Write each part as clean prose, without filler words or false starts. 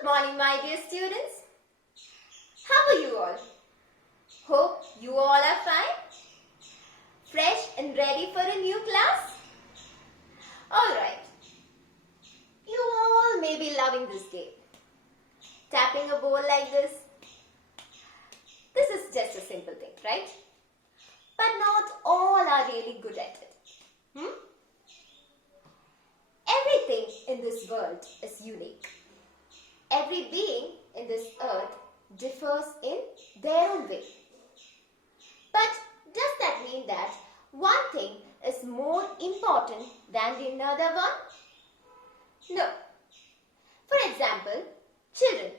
Good morning, my dear students. How are you all? Hope you all are fine, fresh and ready for a new class. Alright, you all may be loving this game. Tapping a bowl like this. This is just a simple thing, right? But not all are really good at it. Everything in this world is unique. Every being in this earth differs in their own way. But does that mean that one thing is more important than the another one? No. For example, children.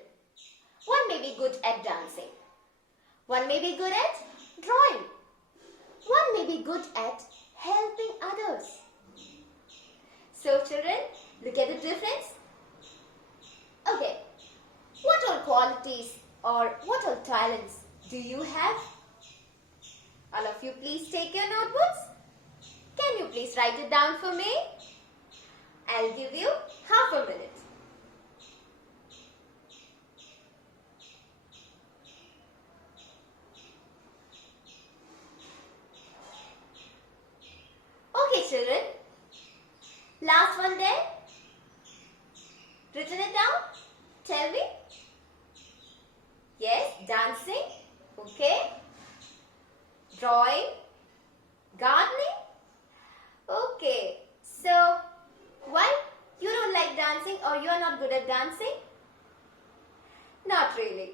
One may be good at dancing. One may be good at drawing. One may be good at helping others. So children, look at the difference. Okay, what all qualities or what all talents do you have? All of you please take your notebooks. Can you please write it down for me? I'll give you half a minute. Okay children, last one there. Written it down? Tell me. Yes, dancing. Okay. Drawing. Gardening. Okay. So, why you don't like dancing or you are not good at dancing? Not really.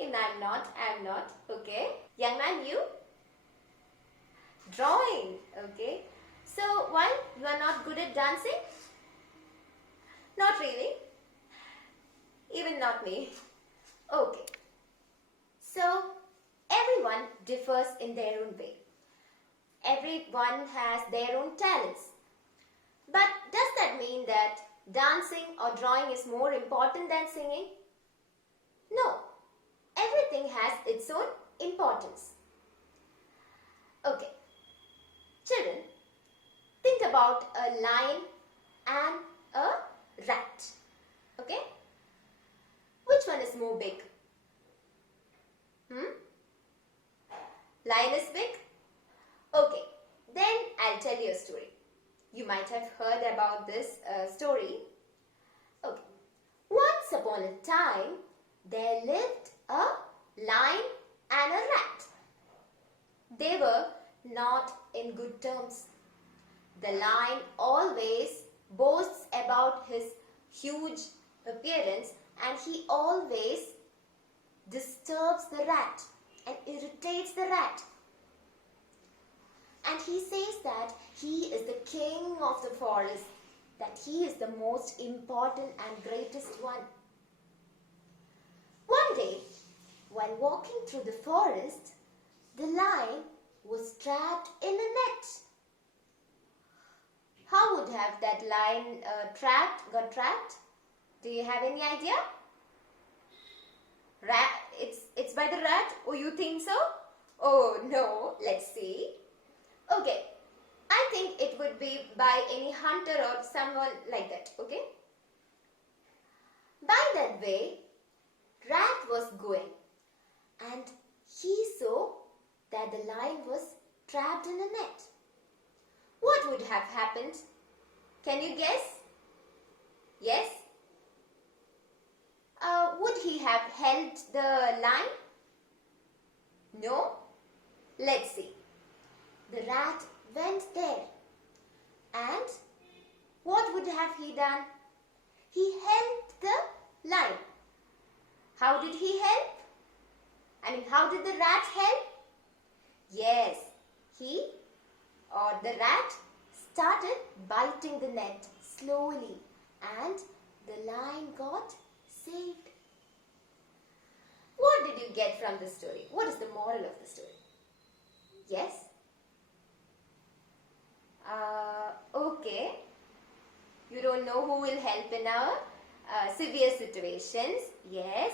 Even I'm not. Okay. Young man, you? Drawing. Okay. So, why you are not good at dancing? Not really. Even not me. Okay. So, everyone differs in their own way. Everyone has their own talents. But does that mean that dancing or drawing is more important than singing? No. Everything has its own importance. Okay. Children, think about a lion and a rat. Okay? Which one is more big? Lion is big? Okay, then I'll tell you a story. You might have heard about this story. Okay. Once upon a time, there lived a lion and a rat. They were not in good terms. The lion always boasts about his huge appearance and he always disturbs the rat and irritates the rat. And he says that he is the king of the forest, that he is the most important and greatest one. One day, while walking through the forest, the lion was trapped in a net. How would have that lion got trapped? Do you have any idea? It's by the rat? Oh, you think so? Oh, no. Let's see. Okay. I think it would be by any hunter or someone like that. Okay. By that way, rat was going and he saw that the lion was trapped in a net. What would have happened? Can you guess? Yes? Would he have helped the lion? No? Let's see. The rat went there. And what would have he done? He helped the lion. How did he help? How did the rat help? Yes, the rat started biting the net slowly and the lion got saved. What did you get from this story? What is the moral of the story? Yes? Okay. You don't know who will help in our severe situations. Yes.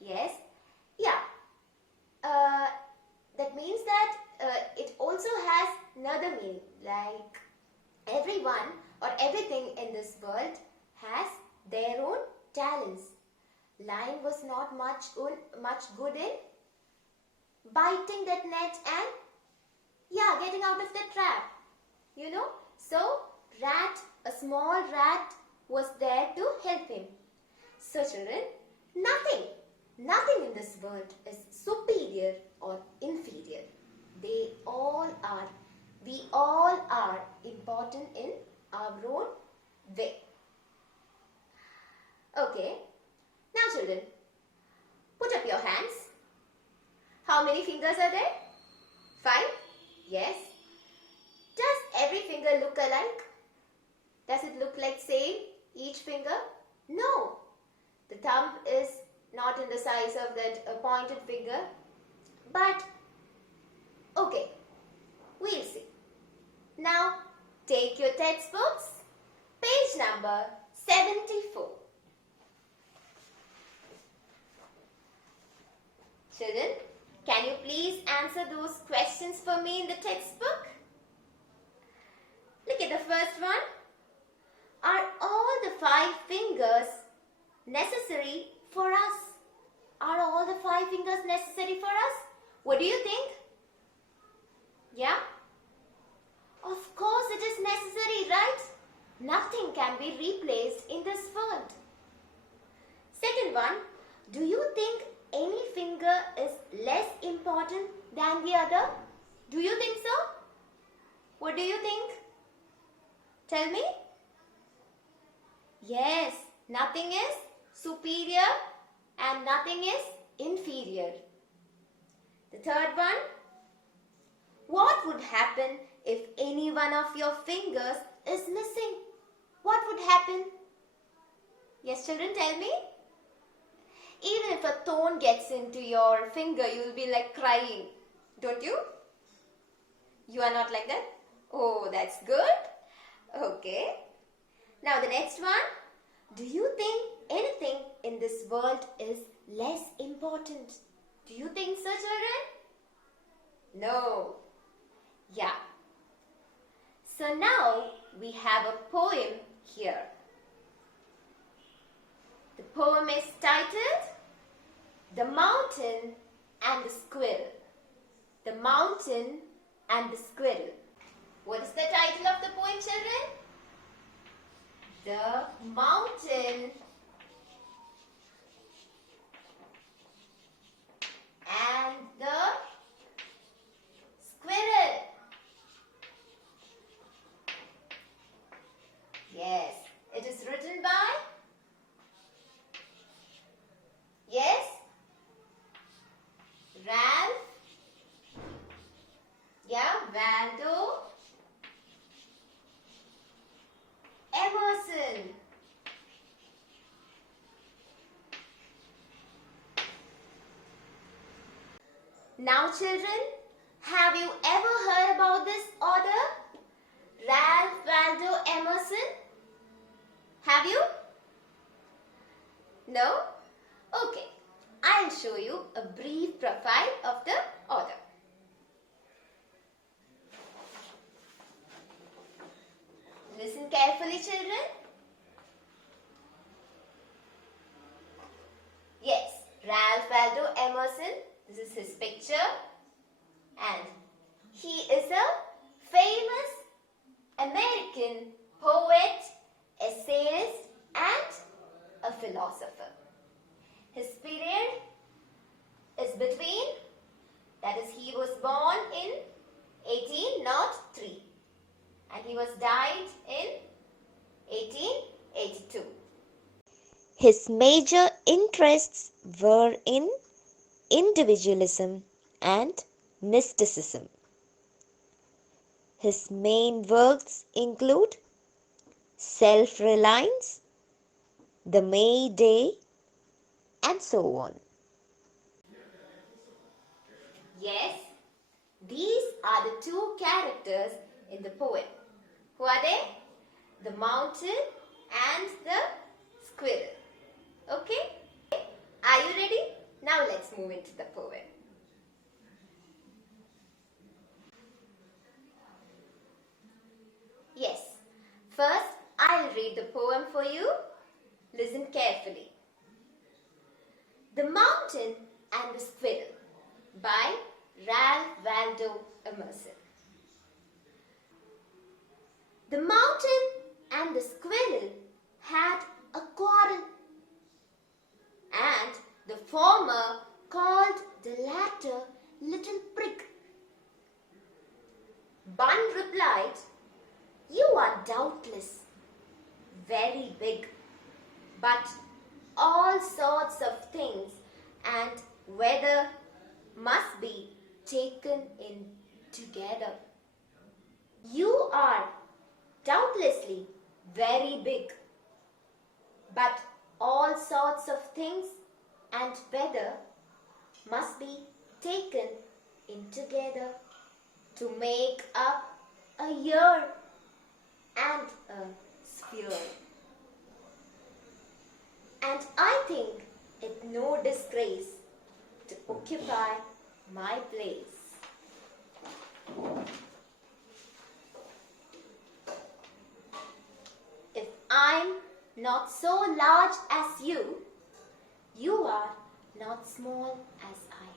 Yes. Yeah. That means that it also has another meaning, like everyone or everything in this world has their talents. Lion was not much good in biting that net and getting out of the trap. So a small rat was there to help him. So children, nothing in this world is superior or inferior. We all are important in our own way. Okay, now children, put up your hands. How many fingers are there? 5? Yes. Does every finger look alike? Does it look like same, each finger? No. The thumb is not in the size of that pointed finger. But, okay, we'll see. Now, take your textbooks, page number 74. Children, can you please answer those questions for me in the textbook? Look at the first one. Are all the 5 fingers necessary for us? Are all the 5 fingers necessary for us? What do you think? Yeah? Of course it is necessary, right? Nothing can be replaced in this world. Second one, do you think any finger is less important than the other? Do you think so? What do you think? Tell me. Yes, nothing is superior and nothing is inferior. The third one, what would happen if any one of your fingers is missing? What would happen? Yes, children, tell me. Even if a thorn gets into your finger, you will be like crying, don't you? You are not like that? Oh, that's good. Okay. Now the next one. Do you think anything in this world is less important? Do you think so, children? No. Yeah. So now we have a poem here. The poem is titled The Mountain and the Squirrel. The Mountain and the Squirrel. What is the title of the poem, children? The Mountain and the Squirrel. Yes, it is written by Ralph, Waldo, Emerson. Now children, have you ever heard about this author? Ralph Waldo Emerson? Have you? No? Okay. I'll show you a brief profile of the author. Listen carefully, children. Yes, Ralph Waldo Emerson. This is his picture. And he is a famous American poet, essayist, and a philosopher. His period is between, that is, he was born in 1803 and he was died in 1882. His major interests were in individualism and mysticism. His main works include Self-Reliance, The May Day, and so on. Yes, these are the 2 characters in the poem. Who are they? The mountain and the squirrel. Okay? Are you ready? Now let's move into the poem. Yes, first I'll read the poem for you. Listen Listen carefully. The Mountain and the Squirrel by Waldo Emerson. The mountain and the squirrel had a quarrel, and the former called the latter little prig. Bun replied, "You are doubtless very big, but all sorts of things and weather must be taken in together. You are doubtlessly very big, but all sorts of things and weather must be taken in together to make up a year and a sphere. And I think it no disgrace to occupy my place." If I'm not so large as you, you are not small as I,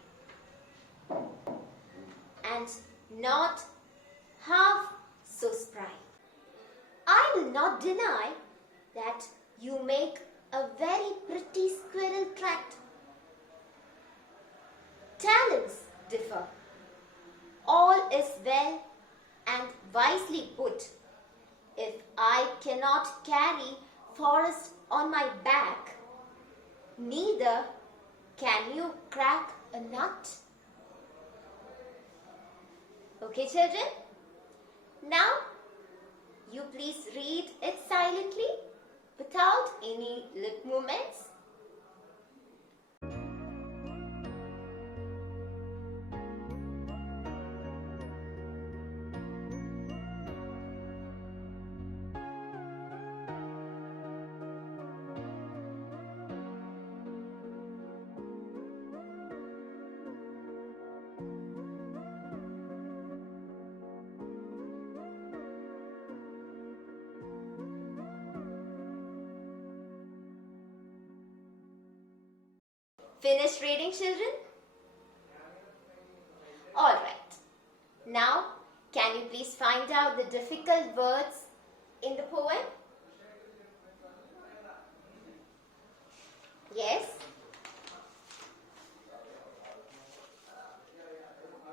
and not half so spry. I will not deny that you make a very pretty squirrel tract. Talents differ. All is well and wisely put. If I cannot carry forest on my back, neither can you crack a nut. Okay, children? Now, you please read it silently without any lip movements. Finished reading, children? Alright. Now, can you please find out the difficult words in the poem? Yes?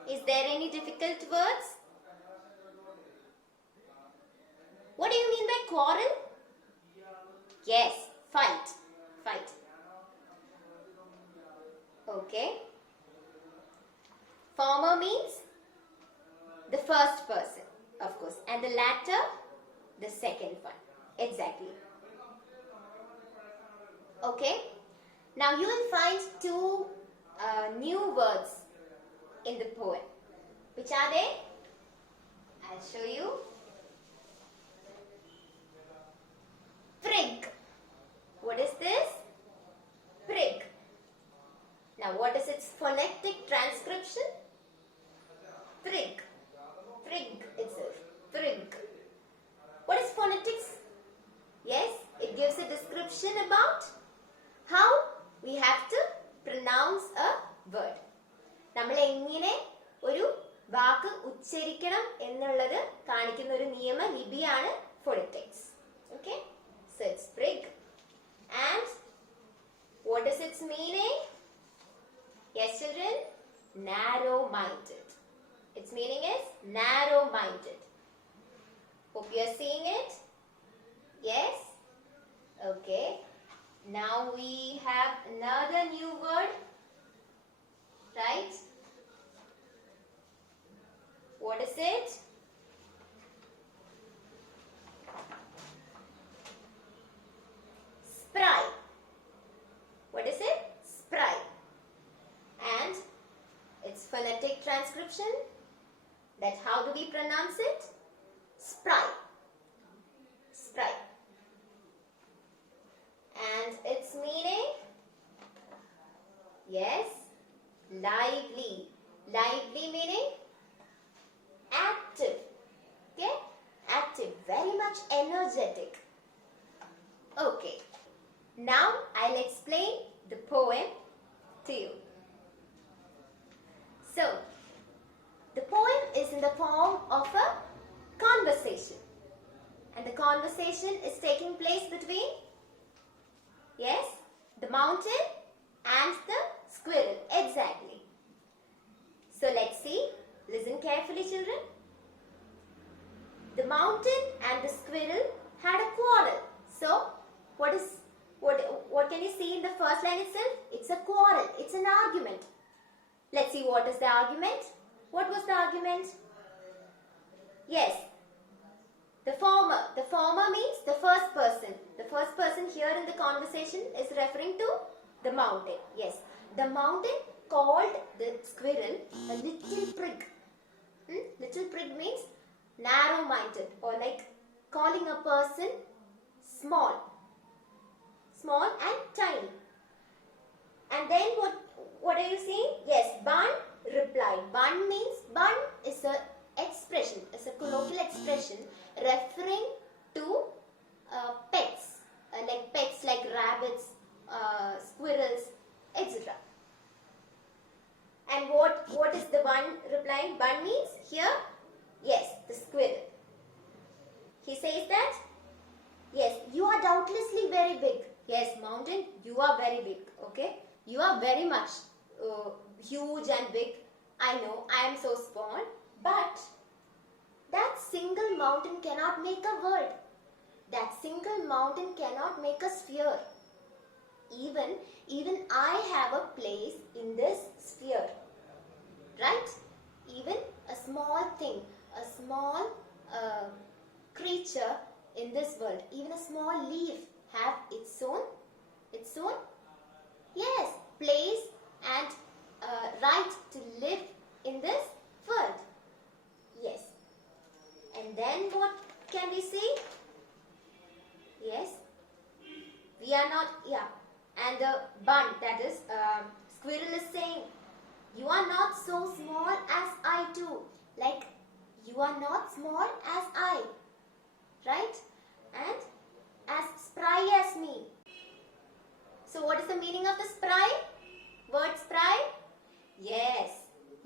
Is there any difficult words? What do you mean by quarrel? Yes, fight. Fight. Okay. Former means the first person, of course, and the latter, the second one. Exactly. Okay. Now you will find two new words in the poem. Which are they? I'll show you. Prig. What is this? Prig. Now, what is its phonetic transcription? Prig. Prig itself. Prig. What is phonetics? Yes, it gives a description about how we have to pronounce a word. നമ്മൾ എങ്ങനെ ഒരു വാക്ക് ഉച്ചരിക്കണം എന്നുള്ളത് കാണിക്കുന്ന ഒരു നിയമ ലിപിയാണ് phonetics. Okay? So, it's prig. And what is its meaning? Yes, children, narrow-minded. Its meaning is narrow-minded. Hope you are seeing it. Yes? Okay. Now we have another new word. Right? What is it? Spry. What is it? Spry. And its phonetic transcription, that how do we pronounce it? Spry. Spry. And its meaning? Yes, lively. Lively meaning active. Okay? Active, very much energetic. Okay. Now I'll explain the poem to you. So, the poem is in the form of a conversation. And the conversation is taking place between, yes, the mountain and the squirrel. Exactly. So let's see. Listen carefully, children. The mountain and the squirrel had a quarrel. So, what can you see in the first line itself? It's a quarrel. It's an argument. Let's see what is the argument. What was the argument? Yes. The former. The former means the first person. The first person here in the conversation is referring to the mountain. Yes. The mountain called the squirrel a little prig. Little prig means narrow-minded, or like calling a person small. Small and tiny. And then what are you seeing? Yes, Bun replied. Bun means, Bun is a expression, it's a colloquial expression referring to pets, like rabbits, squirrels, etc. And what is the Bun replying? Bun means here, yes, the squirrel. He says that, yes, you are doubtlessly very big. Yes, mountain, you are very big, okay? You are very much huge and big. I know, I am so small. But that single mountain cannot make a world. That single mountain cannot make a sphere. Even I have a place in this sphere. Right? Even a small thing, a small creature in this world, even a small leaf have its own, yes, place and right to live in this world. Yes. And then what can we see? Yes. We are not, yeah. And the Bun, that is, squirrel is saying, you are not so small as I too. Like, you are not small as I. Right? And as spry as me. So what is the meaning of the spry? Word spry? Yes,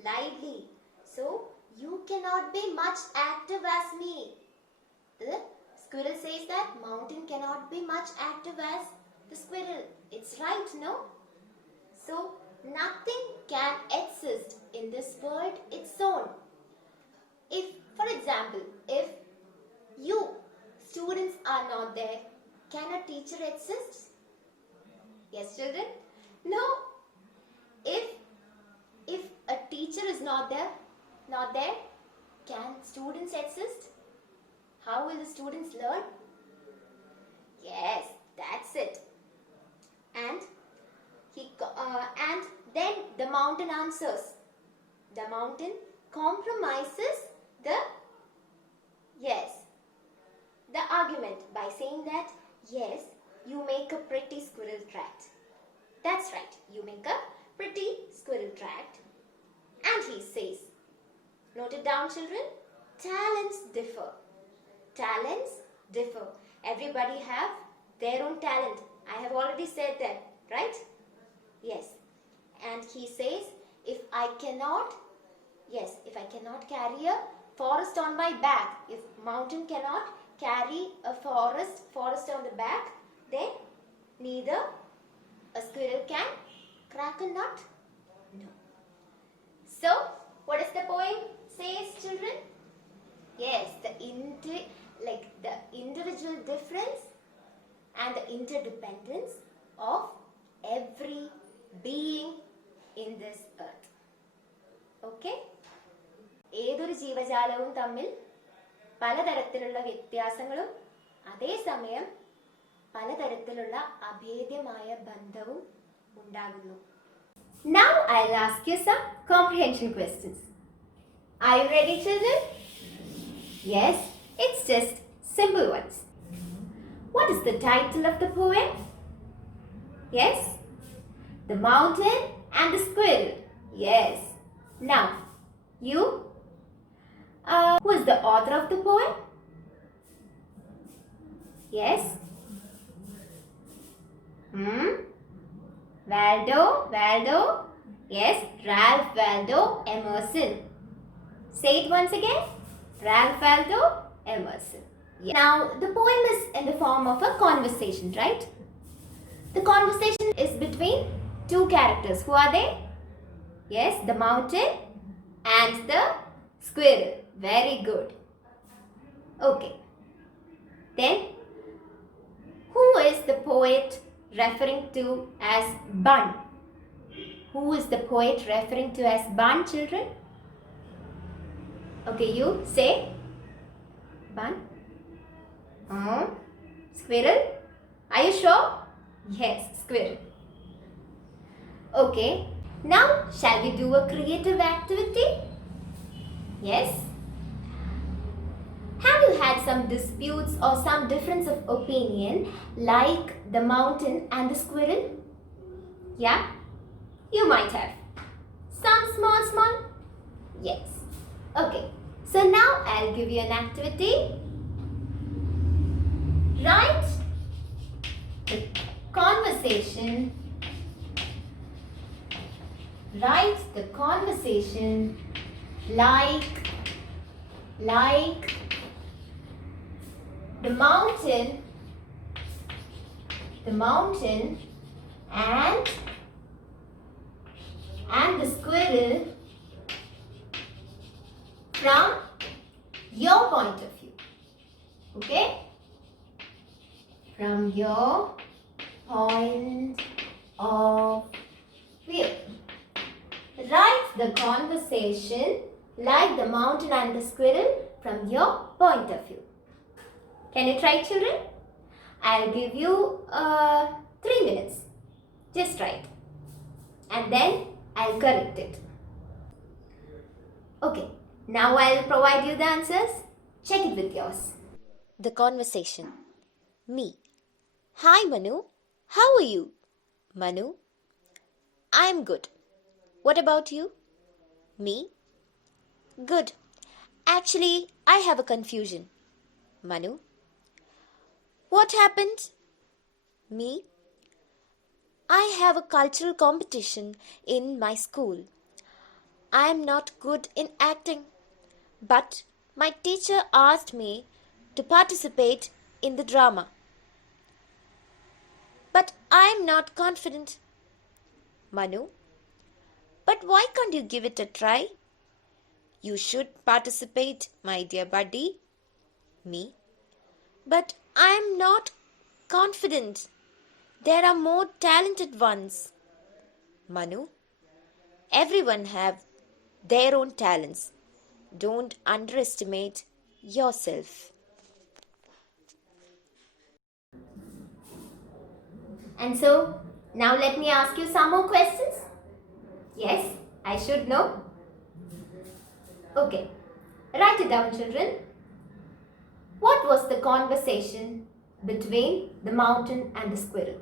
lively. So you cannot be much active as me. The squirrel says that mountain cannot be much active as the squirrel. It's right, no? So nothing can exist in this world its own. If, for example, if you students are not there, can a teacher exist? Yes, children? No. If a teacher is not there, can students exist? How will the students learn? Yes, that's it. And then the mountain answers. The mountain compromises the argument by saying that, yes, you make a pretty squirrel tract. That's right, you make a pretty squirrel tract. And he says, note it down, children, talents differ. Talents differ. Everybody have their own talent. I have already said that, right? Yes. And he says, if I cannot carry a forest on my back, if mountain cannot carry a forest on the back, then neither a squirrel can crack a nut. No. So, what does the poem says, children? Yes, the individual difference and the interdependence of every being in this earth. Okay? ഏതൊരു ജീവജാലവും തമ്മിൽ പലതരത്തിലുള്ള വ്യത്യാസങ്ങളും അതേസമയം പലതരത്തിലുള്ള അഭേദ്യമായ ബന്ധവും ഉണ്ടാകുന്നു. Now I'll ask you some comprehension questions. Are you ready, children? Yes, it's just simple ones. What is the title of the poem? Yes? The Mountain and the Squirrel. Yes. Now, you? Who is the author of the poem? Yes? Waldo, Waldo. Yes, Ralph Waldo Emerson. Say it once again. Ralph Waldo Emerson. Yeah. Now, the poem is in the form of a conversation, right? The conversation is between two characters. Who are they? Yes, the mountain and the squirrel. Very good. Okay. Then, who is the poet referring to as Bun? Who is the poet referring to as Bun, children? Okay, you say Bun. Squirrel. Are you sure? Yes, squirrel. Okay. Now, shall we do a creative activity? Yes. Have you had some disputes or some difference of opinion like the mountain and the squirrel? Yeah? You might have. Some small? Yes. Okay. So now I'll give you an activity. Write the conversation. Write the conversation like the mountain and the squirrel from your point of view. Okay? From your point of view. Write the conversation like the mountain and the squirrel from your point of view. Can you try, children? I'll give you 3 minutes. Just write. And then I'll correct it. Okay. Now I'll provide you the answers. Check it with yours. The conversation. Me. Hi Manu. How are you? Manu. I'm good. What about you? Me. Good. Actually, I have a confusion. Manu. What happened? Me. I have a cultural competition in my school. I am not good in acting, but my teacher asked me to participate in the drama. But I am not confident. Manu. But why can't you give it a try? You should participate, my dear buddy. Me. But I am not confident. There are more talented ones. Manu. Everyone have their own talents. Don't underestimate yourself. And so, now let me ask you some more questions. Yes, I should know. Okay, write it down, children. What was the conversation between the mountain and the squirrel?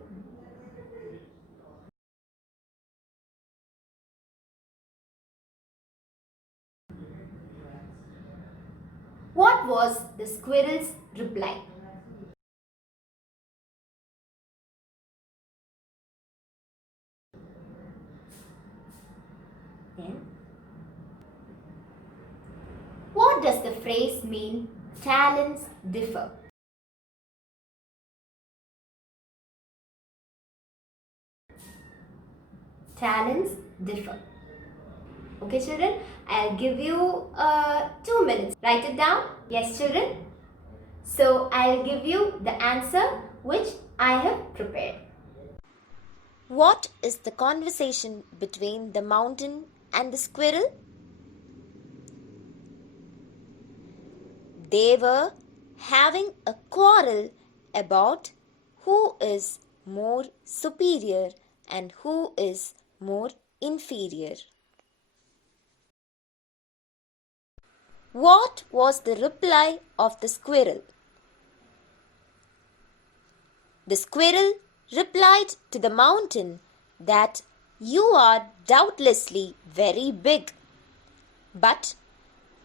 What was the squirrel's reply? Then, what does the phrase mean, talents differ? Talents differ. Okay, children, I'll give you 2 minutes. Write it down. Yes, children. So, I'll give you the answer which I have prepared. What is the conversation between the mountain and the squirrel? They were having a quarrel about who is more superior and who is more inferior. What was the reply of the squirrel? The squirrel replied to the mountain that you are doubtlessly very big, but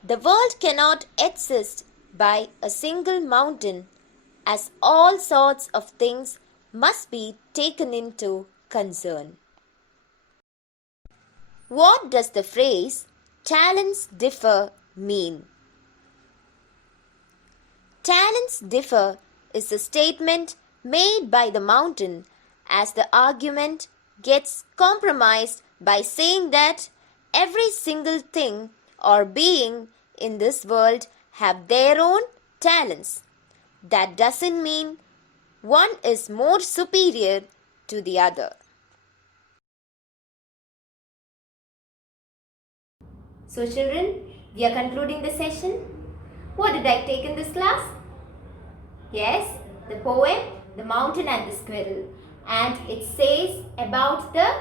the world cannot exist by a single mountain, as all sorts of things must be taken into concern. What does the phrase talents differ mean? Talents differ is a statement made by the mountain as the argument gets compromised by saying that every single thing or being in this world have their own talents. That doesn't mean one is more superior to the other. So children, we are concluding the session. What did I take in this class? Yes, the poem, The Mountain and the Squirrel. And it says about the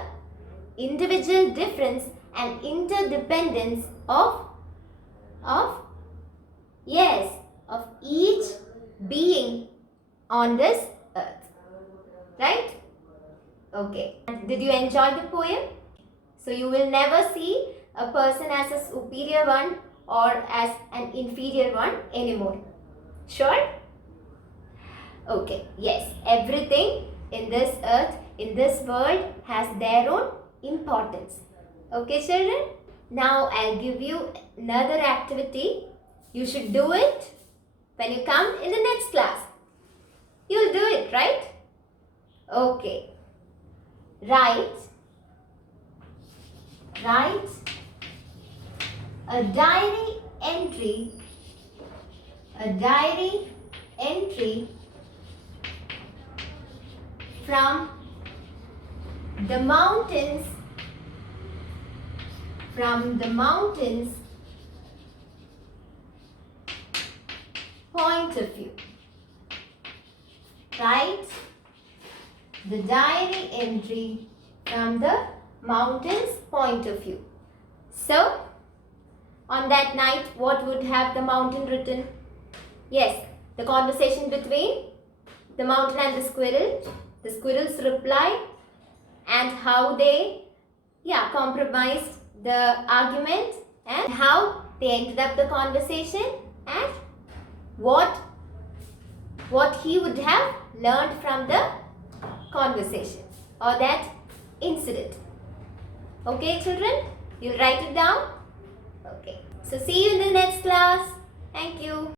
individual difference and interdependence of each being on this earth. Right? Okay. Did you enjoy the poem? So you will never see a person as a superior one or as an inferior one anymore. Sure? Okay, yes, everything in this earth, in this world has their own importance. Okay, children? Now I'll give you another activity. You should do it when you come in the next class. You'll do it, right? Okay. Write a diary entry from the mountains point of view. Write the diary entry from the mountains point of view. So, on that night, what would have the mountain written? Yes, the conversation between the mountain and the squirrel's reply, and how they compromised the argument, and how they ended up the conversation, and what he would have learned from the conversation or that incident. Okay, children? You'll write it down? Okay. So see you in the next class. Thank you.